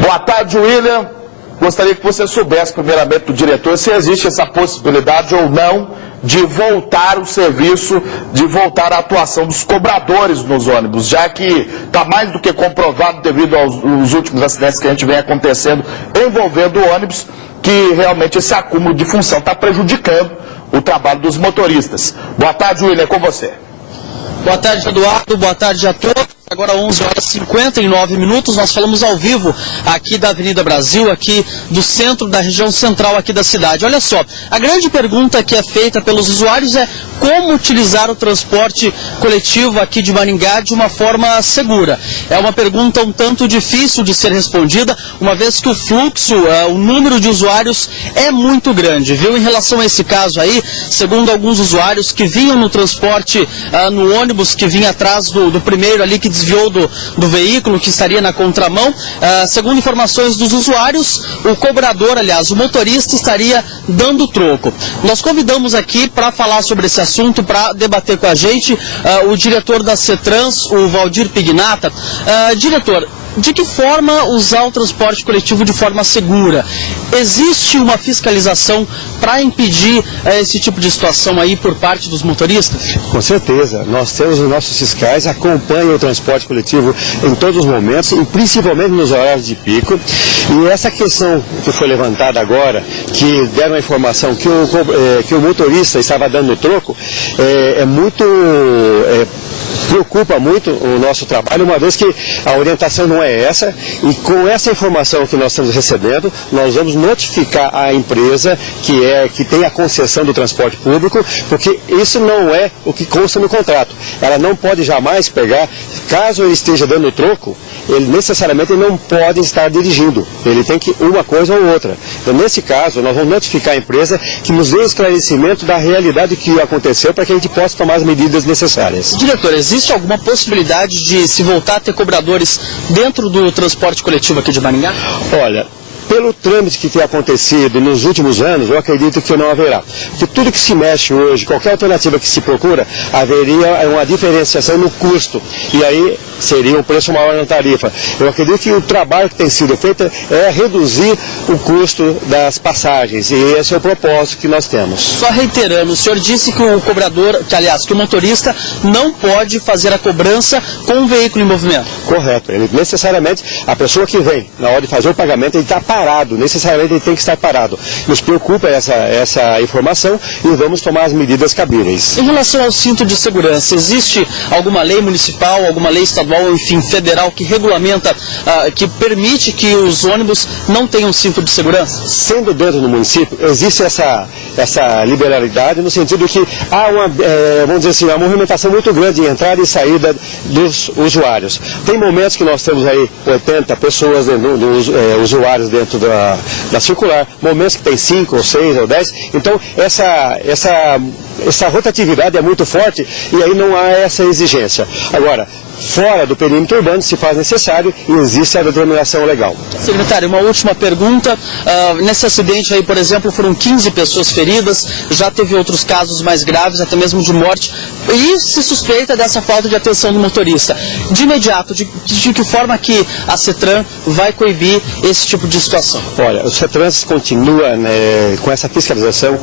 Boa tarde, William. Gostaria que você soubesse, primeiramente, do diretor, se existe essa possibilidade ou não de voltar o serviço, de voltar a atuação dos cobradores nos ônibus, já que está mais do que comprovado, devido aos últimos acidentes que a gente vem acontecendo envolvendo ônibus, que realmente esse acúmulo de função está prejudicando o trabalho dos motoristas. Boa tarde, William, é com você. Boa tarde, Eduardo. Boa tarde a todos. Agora 11 horas e 59 minutos, nós falamos ao vivo aqui da Avenida Brasil, aqui do centro, da região central aqui da cidade. Olha só, a grande pergunta que é feita pelos usuários é como utilizar o transporte coletivo aqui de Maringá de uma forma segura. É uma pergunta um tanto difícil de ser respondida, uma vez que o fluxo, o número de usuários é muito grande, viu? Em relação a esse caso aí, segundo alguns usuários que vinham no transporte, no ônibus que vinha atrás do primeiro ali, que desviou do veículo, que estaria na contramão, segundo informações dos usuários, o cobrador, aliás, o motorista estaria dando troco. Nós convidamos aqui para falar sobre esse assunto, para debater com a gente, o diretor da CETRANS, o Valdir Pignata. Diretor, de que forma usar o transporte coletivo de forma segura? Existe uma fiscalização para impedir esse tipo de situação aí por parte dos motoristas? Com certeza. Nós temos os nossos fiscais, acompanham o transporte coletivo em todos os momentos, e principalmente nos horários de pico. E essa questão que foi levantada agora, que deram a informação que o motorista estava dando troco, preocupa muito o nosso trabalho, uma vez que a orientação não é essa, e com essa informação que nós estamos recebendo, nós vamos notificar a empresa que tem a concessão do transporte público, porque isso não é o que consta no contrato. Ela não pode jamais pegar, caso ele esteja dando troco, ele necessariamente não pode estar dirigindo, ele tem que uma coisa ou outra. Então, nesse caso, nós vamos notificar a empresa que nos dê esclarecimento da realidade que aconteceu, para que a gente possa tomar as medidas necessárias. Diretor, existe alguma possibilidade de se voltar a ter cobradores dentro do transporte coletivo aqui de Maringá? Olha, pelo trâmite que tem acontecido nos últimos anos, eu acredito que não haverá. Porque tudo que se mexe hoje, qualquer alternativa que se procura, haveria uma diferenciação no custo. E aí seria um preço maior na tarifa. Eu acredito que o trabalho que tem sido feito é reduzir o custo das passagens. E esse é o propósito que nós temos. Só reiterando, o senhor disse que o cobrador, que o motorista não pode fazer a cobrança com o veículo em movimento. Correto. Ele, necessariamente, a pessoa que vem, na hora de fazer o pagamento, ele está parado. Necessariamente ele tem que estar parado. Nos preocupa essa informação e vamos tomar as medidas cabíveis. Em relação ao cinto de segurança, existe alguma lei municipal, alguma lei estadual, enfim, federal, que regulamenta, que permite que os ônibus não tenham cinto de segurança? Sendo dentro do município, existe essa liberalidade, no sentido que há vamos dizer assim, uma movimentação muito grande de entrada e saída dos usuários. Tem momentos que nós temos aí 80 pessoas usuários dentro da circular, momentos que tem 5 ou 6 ou 10, então essa rotatividade é muito forte e aí não há essa exigência. Agora, fora do perímetro urbano, se faz necessário e existe a determinação legal. Secretário, uma última pergunta. Nesse acidente aí, por exemplo, foram 15 pessoas feridas, já teve outros casos mais graves, até mesmo de morte, e se suspeita dessa falta de atenção do motorista. De imediato, de que forma que a CETRAN vai coibir esse tipo de situação? Olha, o CETRAN continua com essa fiscalização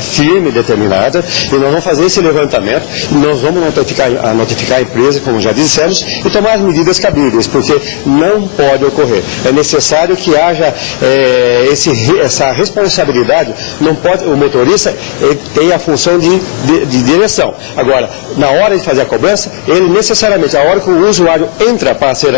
firme e determinada, e nós vamos fazer esse levantamento, e nós vamos notificar a empresa, como já dissemos, e tomar as medidas cabíveis, porque não pode ocorrer. É necessário que haja essa responsabilidade. Não pode, o motorista tem a função de direção. Agora, na hora de fazer a cobrança, ele necessariamente, a hora que o usuário entra para ser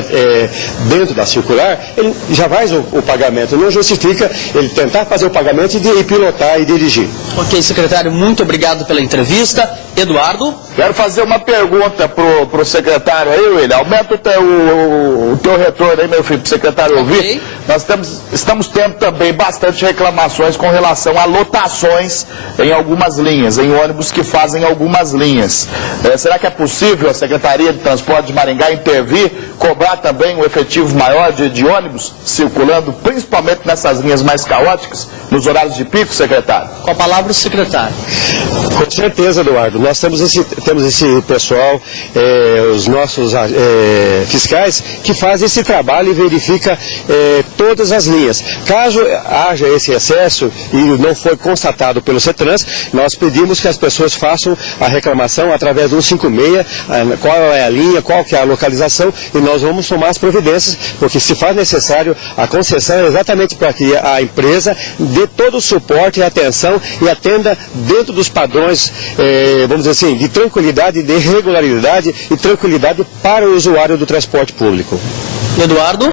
dentro da circular, ele já faz o pagamento. Não justifica ele tentar fazer o pagamento e pilotar e dirigir. Ok, secretário, muito obrigado pela entrevista. Eduardo? Quero fazer uma pergunta pro secretário aí, William. Aumenta o teu retorno aí, meu filho, para o secretário ouvir. Okay. Nós estamos tendo também bastante reclamações com relação a lotações em algumas linhas, em ônibus que fazem algumas linhas. Será que é possível a Secretaria de Transporte de Maringá intervir, cobrar também um efetivo maior de ônibus circulando, principalmente nessas linhas mais caóticas, nos horários de pico, secretário? Com a palavra o secretário. Com certeza, Eduardo. Nós temos esse pessoal, nossos fiscais que fazem esse trabalho e verifica todas as linhas. Caso haja esse excesso e não foi constatado pelo CETRANS, nós pedimos que as pessoas façam a reclamação através do 156, qual é a linha, qual que é a localização, e nós vamos tomar as providências, porque se faz necessário a concessão é exatamente para que a empresa dê todo o suporte e atenção e atenda dentro dos padrões, vamos dizer assim, de tranquilidade, de regularidade e tranquilidade para o usuário do transporte público. Eduardo?